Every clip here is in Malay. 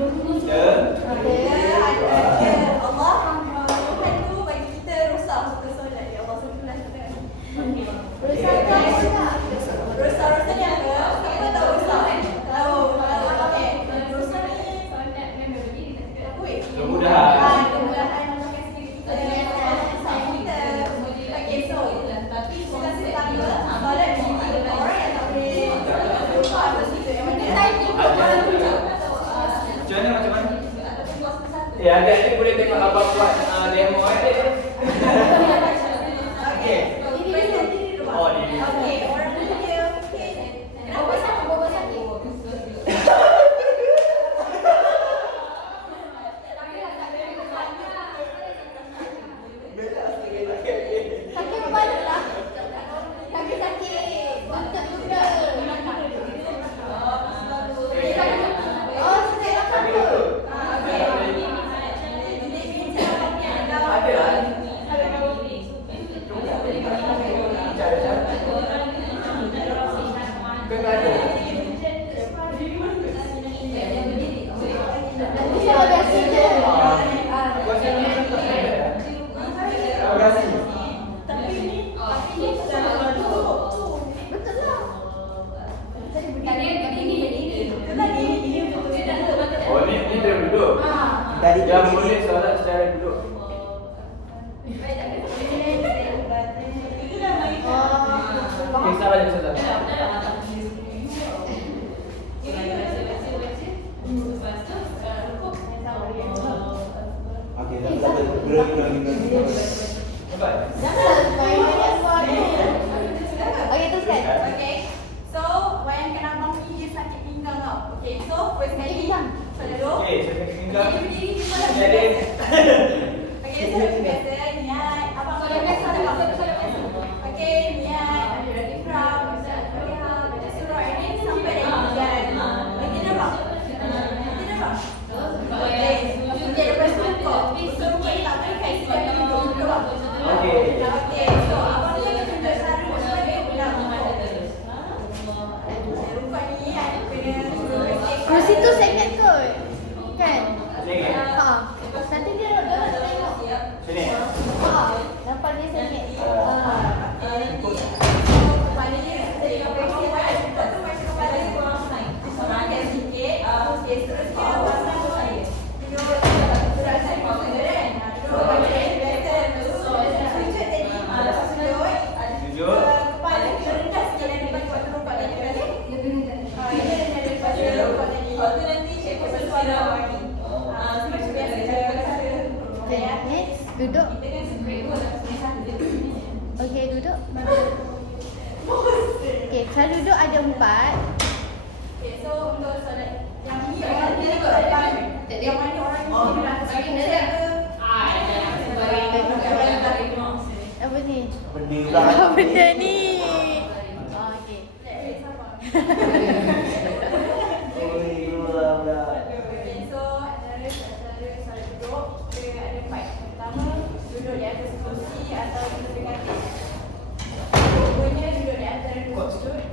Kita Allah Tuhan tu bagi kita rosak muka solat. Ya Allah sebutlah kita. Rosak ni apa? Siapa tahu rosak? Tahu. Okey. Rosak ni Kemudahan. Kemudahan memakai diri kita. Okey, so tapi kita pertama solat ni orang yang tak boleh lupa apa cerita. Yang mana timing Macam mana? Adik-adik boleh tengok abang buat demo adik. Okey. Oh, ni. Okey, orang ni dia kenapa sama bawa sakit? Sakit kepala lah. Sakit. Buntut juga. Oh, sakit lakar tu. Okey. Jadi kita Ada lah. Kan ada. Terima kasih je. Terima kasih. Tapi ni dah betul lah. Oh, ni dia duduk. Tadi Yang boleh solat secara duduk. Okey, sabar je sabar. Okey, dah ulang. Nampak? Okay, teruskan. Okay. So, Wayan kena mami dia sakit pinggang tau. Okay, so first kali solat dulu. Okey, saya tinggal. Okay, dia berdiri di mana? Jadi, Okay, so biasa niat. Abang solat biasa tak apa solat biasa. Okay, niat. Ada ready crowd, baca Al-Fatihah, baca surah. Ini sampai dah impian. Nanti dah bang. Okay, okay, lepas tu kok. So, okay, tak boleh kasi kaki duduk bang. okey. Okay, so abang dia akan tunjuk cara sebagai ulang. Rukun ni ada kena suruh bersihkan. Kursi tu saya ingat kot. Kan? Sini. Ha. Nanti dia nak tengok. Sini. Ha. Nampak dia saya ingat. Ha. Kepala dia tadi kau bersih kan? Lepas tu macam kepala dia korang naik. Korang angkat sikit. Okay, seterusnya pasang tidur gerak saya kau kan? Tidur bagi biasa. Sujud tadi. Sujud. Kepala kita rendah sikit dan lepas waktu rukuk tadi balik. Dia rendah lepas rukuk tadi. Waktu nanti cikgu bersuara lagi. Macam biasa cara. Okay, next. Duduk. Kita kan separate pun nak sebenarnya satu. Okay, duduk. Okay, cara duduk ada 4. Okay, so untuk solat yang ni orang ni dekat depan. Yang mana orang ni nak sesuai Apa ni? Benda pula. Apa benda ni? Oh, okay. Oi, gula pula. Okay, so antara solat duduk dia ada 4. Pertama, duduk di atas kursi atau duduk dengan katil. Keduanya duduk di antara dua sudut.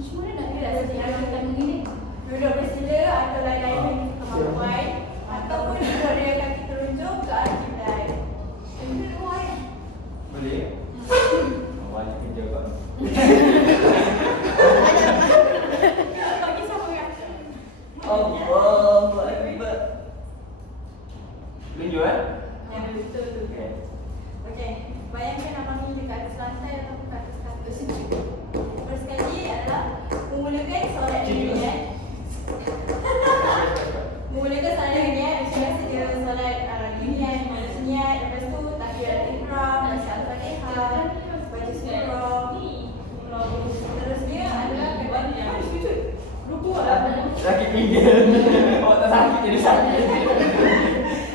Semua nak dia dah sedia begini. Duduk bersila atau lain-lain kemampuan ataupun duduk dengan kaki telunjuk ke arah kiblat. Itu dua ayat. Boleh? Awal kerja kau. Bagi siapa yang Allahu Akbar. Tunjuk Ya, betul tu. Okey, bayangkan abang ni dekat atas lantai ataupun kat atas katil sujud. First kali adalah memulakan solat dengan niat. Memulakan solat dengan niat, macam biasa dia solat niat, niat, lepas tu takbiratul ihram, baca Al-Fatihah, baca surah. Terus dia adalah kebanyakan sujud. Rukuk lah. Sakit pinggang. Awak tak sakit jadi sakit.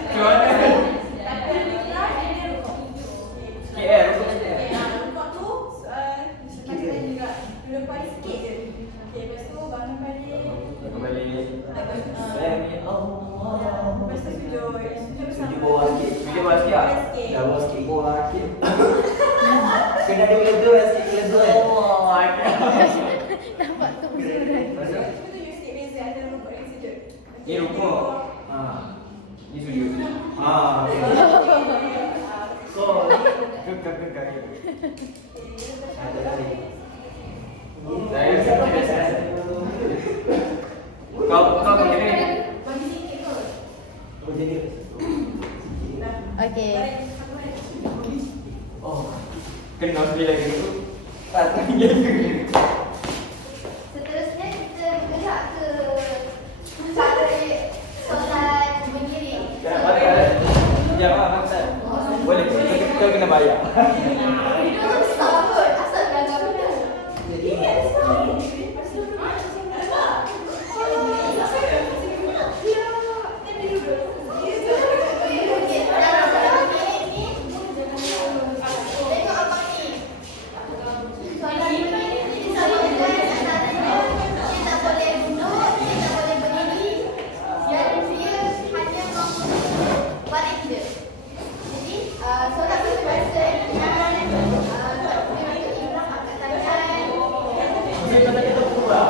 Macam mana? Takbiratul ihram dia rukuk. Sikit rukuk sikit. Rukuk tu macam tadi juga. Duduk paling sikit je. Okey, lepas tu bangun balik. Kembali. Sami Allah. Lepas tu sujud. Sujud bersama. Sujud bawah sikit. Sujud bawah sikit. Dah bawah sikit, bawah sikit. Kena ada lega sikit, lega. Allah Akbar. Nampak tu bersurat. Kita tunjuk sikit beza antara rukuk dan sujud. Ni rukuk. Ni sujud. Okay. So, kekak. Ada lagi. Saya kira. Kau begini. Bagi sikit kot. Oh jadi. Okey. Oh, kena sekali lagi tu. Tak tanya. Seterusnya kita bergerak ke cara solat berdiri. Ya, Maksud. Boleh, kau kena bayar. Itu besar kot. Asal belakang benda. Okey, dalam solat berdiri ni tengok abang ni. Solat berdiri ni disebabkan antaranya dia tak boleh duduk, dia tak boleh berdiri dan dia hanya mampu baring je. Jadi solat berdiri biasa Imam angkat tangan. Mesti kata kita berubah.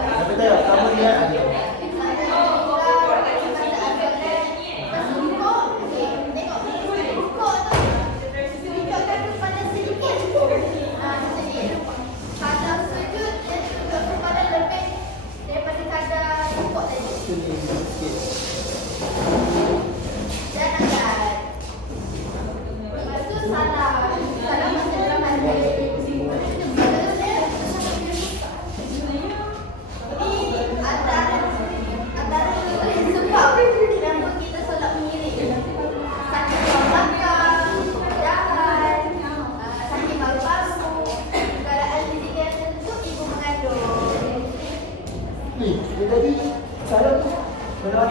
Tapi tak, kamu dia. Dia tadi salah tu. Benar.